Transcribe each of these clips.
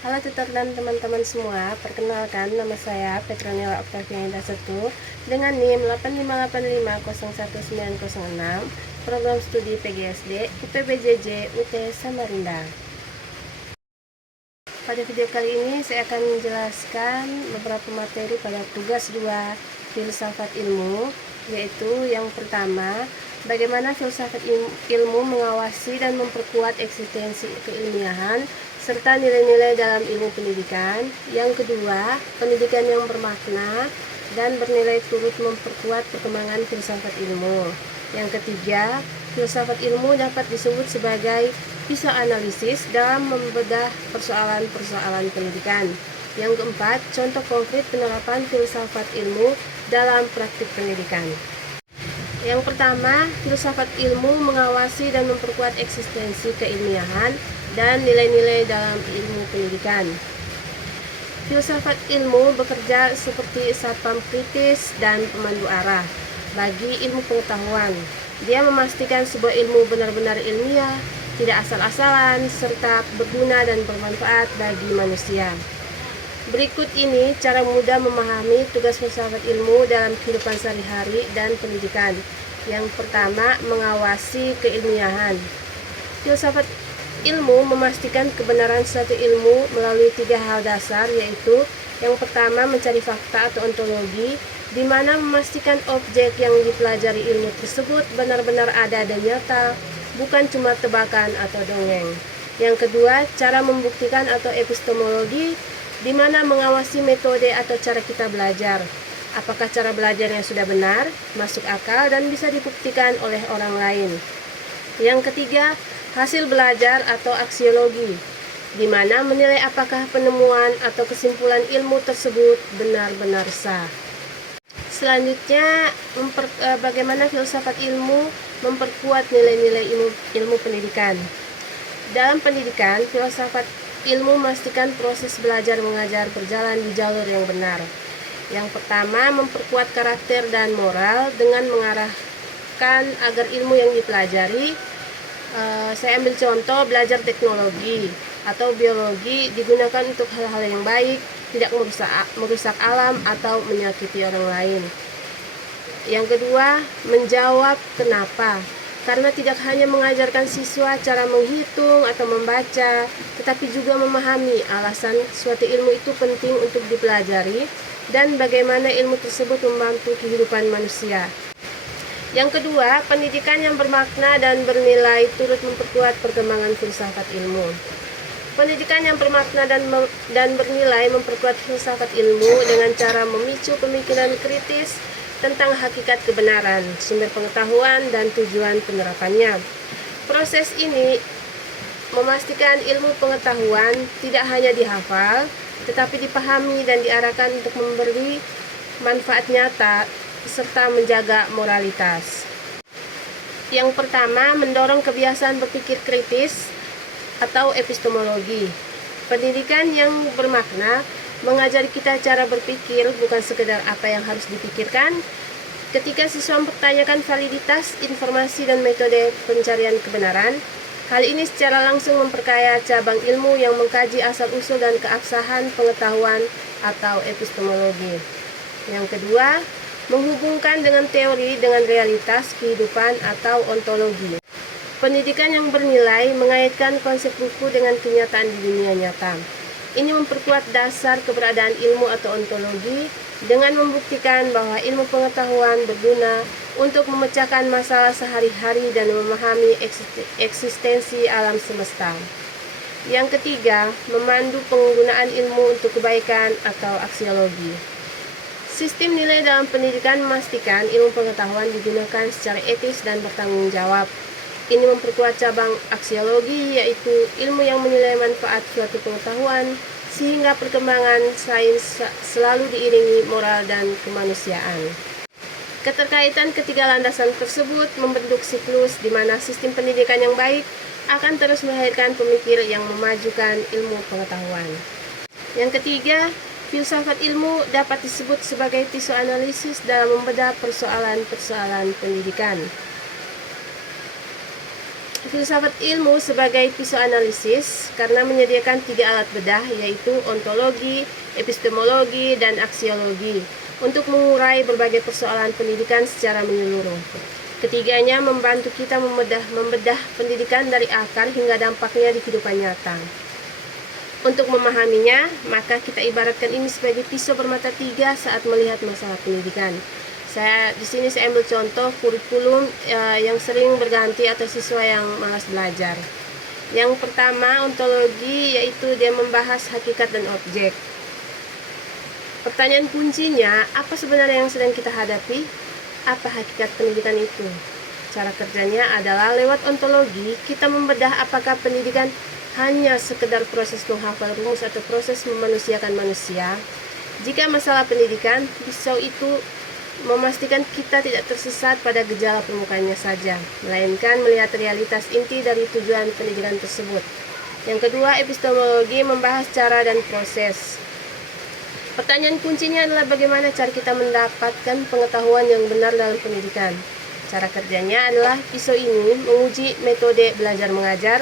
Halo tutor dan teman-teman semua, perkenalkan nama saya Petronella Octavianida Setu dengan NIM 858501906, program studi PGSD UPBJJ UT Samarinda. Pada video kali ini saya akan menjelaskan beberapa materi pada tugas 2 filsafat ilmu, yaitu yang pertama, bagaimana filsafat ilmu mengawasi dan memperkuat eksistensi keilmiahan serta nilai-nilai dalam ilmu pendidikan. Yang kedua, pendidikan yang bermakna dan bernilai turut memperkuat perkembangan filsafat ilmu. Yang ketiga, filsafat ilmu dapat disebut sebagai pisau analisis dalam membedah persoalan-persoalan pendidikan. Yang keempat, contoh konkret penerapan filsafat ilmu dalam praktik pendidikan. Yang pertama, filsafat ilmu mengawasi dan memperkuat eksistensi keilmiahan dan nilai-nilai dalam ilmu pendidikan. Filsafat ilmu bekerja seperti satpam kritis dan pemandu arah bagi ilmu pengetahuan. Dia memastikan sebuah ilmu benar-benar ilmiah, tidak asal-asalan, serta berguna dan bermanfaat bagi manusia. Berikut ini cara mudah memahami tugas filsafat ilmu dalam kehidupan sehari-hari dan pendidikan. Yang pertama, mengawasi keilmiahan. Filsafat ilmu memastikan kebenaran suatu ilmu melalui 3 hal dasar, yaitu yang pertama, mencari fakta atau ontologi, di mana memastikan objek yang dipelajari ilmu tersebut benar-benar ada dan nyata, bukan cuma tebakan atau dongeng. Yang kedua, cara membuktikan atau epistemologi, di mana mengawasi metode atau cara kita belajar. Apakah cara belajarnya sudah benar, masuk akal, dan bisa dibuktikan oleh orang lain. Yang ketiga, hasil belajar atau aksiologi, di mana menilai apakah penemuan atau kesimpulan ilmu tersebut benar-benar sah. Selanjutnya, bagaimana filsafat ilmu memperkuat nilai-nilai ilmu pendidikan. Dalam pendidikan, filsafat ilmu memastikan proses belajar mengajar berjalan di jalur yang benar. Yang pertama, memperkuat karakter dan moral dengan mengarahkan agar ilmu yang dipelajari, saya ambil contoh belajar teknologi atau biologi, digunakan untuk hal-hal yang baik, tidak merusak alam atau menyakiti orang lain. Yang kedua, menjawab kenapa. Karena tidak hanya mengajarkan siswa cara menghitung atau membaca, tetapi juga memahami alasan suatu ilmu itu penting untuk dipelajari dan bagaimana ilmu tersebut membantu kehidupan manusia. Yang kedua, pendidikan yang bermakna dan bernilai turut memperkuat perkembangan filsafat ilmu. Pendidikan yang bermakna dan bernilai memperkuat filsafat ilmu dengan cara memicu pemikiran kritis tentang hakikat kebenaran, sumber pengetahuan, dan tujuan penerapannya. Proses ini memastikan ilmu pengetahuan tidak hanya dihafal, tetapi dipahami dan diarahkan untuk memberi manfaat nyata serta menjaga moralitas. Yang pertama, mendorong kebiasaan berpikir kritis atau epistemologi. Pendidikan yang bermakna mengajari kita cara berpikir, bukan sekedar apa yang harus dipikirkan. Ketika siswa mempertanyakan validitas informasi dan metode pencarian kebenaran, hal ini secara langsung memperkaya cabang ilmu yang mengkaji asal-usul dan keabsahan pengetahuan atau epistemologi. Yang kedua, menghubungkan dengan teori dengan realitas kehidupan atau ontologi. Pendidikan yang bernilai mengaitkan konsep buku dengan kenyataan di dunia nyata. Ini memperkuat dasar keberadaan ilmu atau ontologi dengan membuktikan bahwa ilmu pengetahuan berguna untuk memecahkan masalah sehari-hari dan memahami eksistensi alam semesta. Yang ketiga, memandu penggunaan ilmu untuk kebaikan atau aksiologi. Sistem nilai dalam pendidikan memastikan ilmu pengetahuan digunakan secara etis dan bertanggung jawab. Ini memperkuat cabang aksiologi, yaitu ilmu yang menilai manfaat suatu pengetahuan, sehingga perkembangan sains selalu diiringi moral dan kemanusiaan. Keterkaitan ketiga landasan tersebut membentuk siklus di mana sistem pendidikan yang baik akan terus melahirkan pemikir yang memajukan ilmu pengetahuan. Yang ketiga, filsafat ilmu dapat disebut sebagai pisau analisis dalam membedah persoalan-persoalan pendidikan. Filsafat ilmu sebagai pisau analisis karena menyediakan 3 alat bedah, yaitu ontologi, epistemologi, dan aksiologi, untuk mengurai berbagai persoalan pendidikan secara menyeluruh. Ketiganya membantu kita membedah pendidikan dari akar hingga dampaknya di kehidupan nyata. Untuk memahaminya, maka kita ibaratkan ini sebagai pisau bermata 3 saat melihat masalah pendidikan. Di sini saya ambil contoh kurikulum yang sering berganti atau siswa yang malas belajar. Yang pertama, ontologi, yaitu dia membahas hakikat dan objek. Pertanyaan kuncinya, apa sebenarnya yang sedang kita hadapi? Apa hakikat pendidikan itu? Cara kerjanya adalah lewat ontologi, kita membedah apakah pendidikan hanya sekedar proses menghafal rumus atau proses memanusiakan manusia. Jika masalah pendidikan, pisau itu memastikan kita tidak tersesat pada gejala permukaannya saja, melainkan melihat realitas inti dari tujuan pendidikan tersebut. Yang kedua, epistemologi membahas cara dan proses. Pertanyaan kuncinya adalah bagaimana cara kita mendapatkan pengetahuan yang benar dalam pendidikan. Cara kerjanya adalah pisau ini menguji metode belajar mengajar.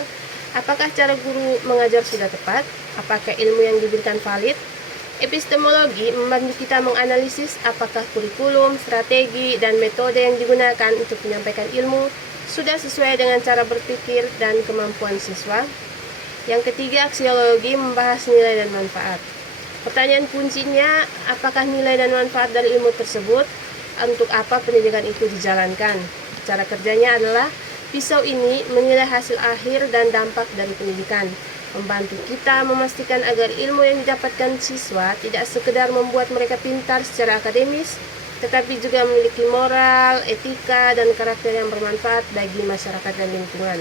Apakah cara guru mengajar sudah tepat? Apakah ilmu yang diberikan valid? Epistemologi membantu kita menganalisis apakah kurikulum, strategi, dan metode yang digunakan untuk menyampaikan ilmu sudah sesuai dengan cara berpikir dan kemampuan siswa. Yang ketiga, aksiologi membahas nilai dan manfaat. Pertanyaan kuncinya, apakah nilai dan manfaat dari ilmu tersebut? Untuk apa pendidikan itu dijalankan? Cara kerjanya adalah pisau ini menilai hasil akhir dan dampak dari pendidikan, membantu kita memastikan agar ilmu yang didapatkan siswa tidak sekedar membuat mereka pintar secara akademis, tetapi juga memiliki moral, etika, dan karakter yang bermanfaat bagi masyarakat dan lingkungan.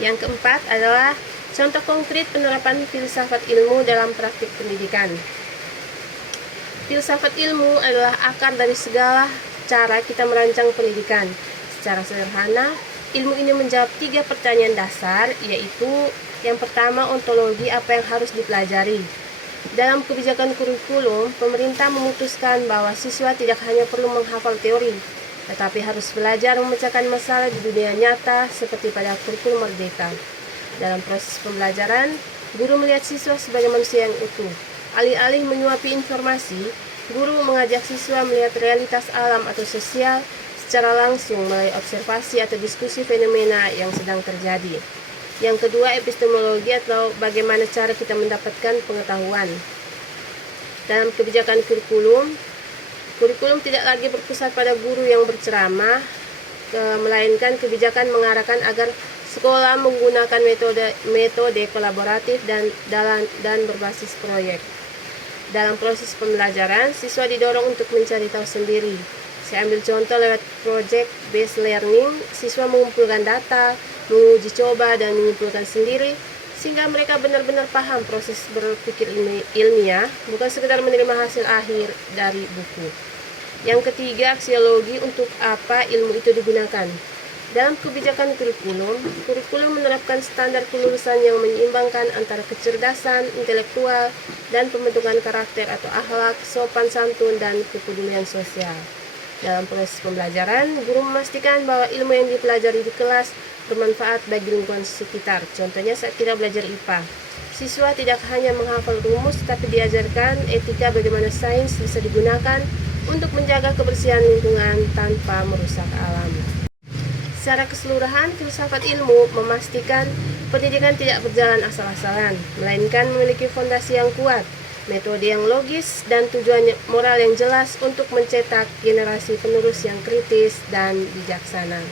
Yang keempat adalah contoh konkret penerapan filsafat ilmu dalam praktik pendidikan. Filsafat ilmu adalah akar dari segala cara kita merancang pendidikan. Secara sederhana, ilmu ini menjawab 3 pertanyaan dasar, yaitu yang pertama, ontologi, apa yang harus dipelajari. Dalam kebijakan kurikulum, pemerintah memutuskan bahwa siswa tidak hanya perlu menghafal teori, tetapi harus belajar memecahkan masalah di dunia nyata seperti pada kurikulum Merdeka. Dalam proses pembelajaran, guru melihat siswa sebagai manusia yang utuh. Alih-alih menyuapi informasi, guru mengajak siswa melihat realitas alam atau sosial secara langsung melalui observasi atau diskusi fenomena yang sedang terjadi. Yang kedua, epistemologi atau bagaimana cara kita mendapatkan pengetahuan. Dalam kebijakan kurikulum tidak lagi berpusat pada guru yang berceramah, melainkan kebijakan mengarahkan agar sekolah menggunakan metode kolaboratif dan berbasis proyek. Dalam proses pembelajaran, siswa didorong untuk mencari tahu sendiri. Saya ambil contoh lewat project based learning, siswa mengumpulkan data, menguji coba, dan menyimpulkan sendiri, sehingga mereka benar-benar paham proses berpikir ilmiah, bukan sekedar menerima hasil akhir dari buku. Yang ketiga, aksiologi, untuk apa ilmu itu digunakan. Dalam kebijakan kurikulum menerapkan standar kelulusan yang menyeimbangkan antara kecerdasan intelektual dan pembentukan karakter atau akhlak, sopan santun, dan kepedulian sosial. Dalam proses pembelajaran, guru memastikan bahwa ilmu yang dipelajari di kelas bermanfaat bagi lingkungan sekitar. Contohnya saat kita belajar IPA, siswa tidak hanya menghafal rumus, tapi diajarkan etika bagaimana sains bisa digunakan untuk menjaga kebersihan lingkungan tanpa merusak alam. Secara keseluruhan, filsafat ilmu memastikan pendidikan tidak berjalan asal-asalan, melainkan memiliki fondasi yang kuat, metode yang logis, dan tujuan moral yang jelas untuk mencetak generasi penerus yang kritis dan bijaksana.